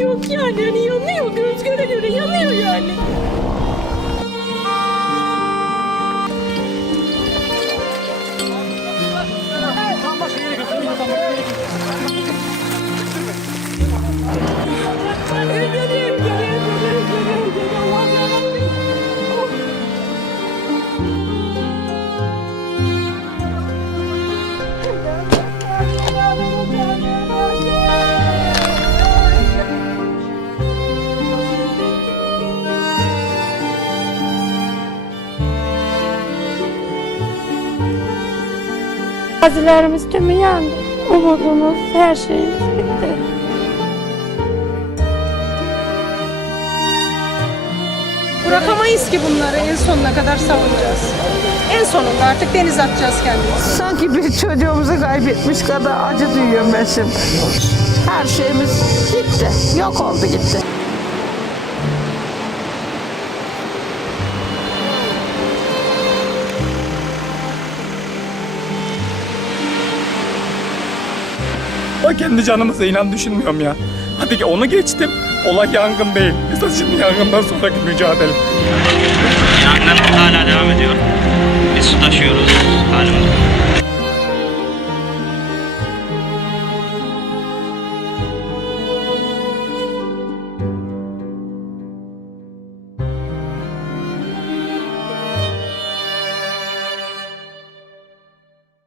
Yok yani hani yanıyor göz göre göre yanıyor yani. Yarabbim. Oh. Gazilerimiz tümü yandı. Umudumuz, her şeyimiz bitti. Bırakamayız ki bunları en sonuna kadar savunacağız. En sonunda artık denize atacağız kendimizi. Sanki bir çocuğumuzu kaybetmiş kadar acı duyuyorum ben şimdi. Her şeyimiz gitti. Yok oldu gitti. O kendi canımıza inan düşünmüyorum ya. Hadi ki onu geçtim. Olay yangın değil. Esas şimdi yangından sonraki mücadele.